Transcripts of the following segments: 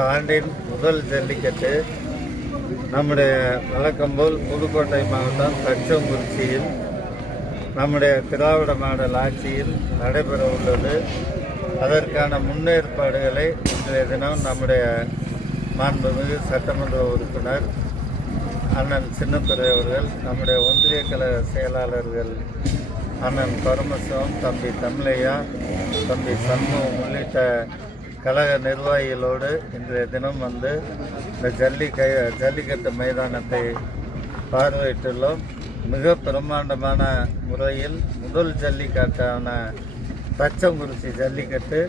ஆண்டின் முதல் ஜல்லிக்கட்டு. நம்முடைய வழக்கம் போல் புதுக்கோட்டை மாவட்டம் தச்சங்குறிச்சியில் நம்முடைய திராவிட மாடல் ஆட்சியில் நடைபெற உள்ளது. அதற்கான முன்னேற்பாடுகளை இன்றைய தினம் நம்முடைய மாண்புமிகு சட்டமன்ற உறுப்பினர் அண்ணன் சின்னத்துறை அவர்கள் நம்முடைய ஒன்றிய கழக செயலாளர்கள் அண்ணன் பரமசிவம் தம்பி தமிழையா தம்பி சண்முகம் உள்ளிட்ட கழக நிர்வாகிகளோடு இன்றைய தினம் வந்து இந்த ஜல்லி கை ஜல்லிக்கட்டு மைதானத்தை பார்வையிட்டுள்ளோம். மிக பிரம்மாண்டமான முறையில் முதல் ஜல்லிக்கட்டான தச்சங்குறிச்சி ஜல்லிக்கட்டு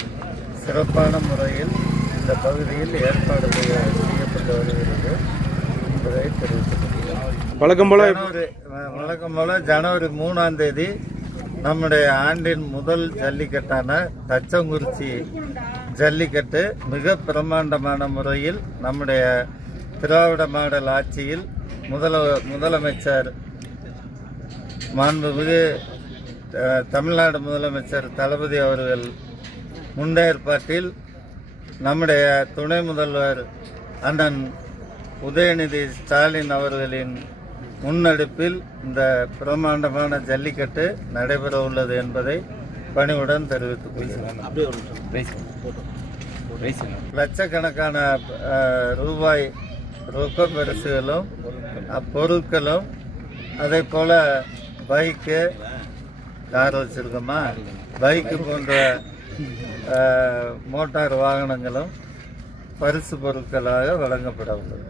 சிறப்பான முறையில் இந்த பகுதியில் ஏற்பாடு செய்ய- செய்யப்பட்டு வருகிறது என்பதை தெரிவித்துக் போல வழக்கம் போல ஜனவரி மூணாம் தேதி நம்முடைய ஆண்டின் முதல் ஜல்லிக்கட்டான தச்சங்குறிச்சி ஜல்லிக்கட்டு மிக பிரம்மாண்டமான முறையில் நம்முடைய திராவிட மாடல் ஆட்சியில் முதல முதலமைச்சர் மாண்புமிகு தமிழ்நாடு முதலமைச்சர் தளபதி அவர்கள் முன்னேற்பாட்டில் நம்முடைய துணை முதல்வர் அண்ணன் உதயநிதி ஸ்டாலின் அவர்களின் முன்னெடுப்பில் இந்த பிரம்மாண்டமான ஜல்லிக்கட்டு நடைபெற உள்ளது என்பதை பணிவுடன் தெரிவித்துக் கொள்கிறேன். லட்சக்கணக்கான ரூபாய் ரொக்க பரிசுகளும் பொருட்களும் அதே போல பைக்கு கார் வச்சிருக்கோமா? பைக்கு போன்ற மோட்டார் வாகனங்களும் பரிசு பொருட்களாக வழங்கப்பட உள்ளது.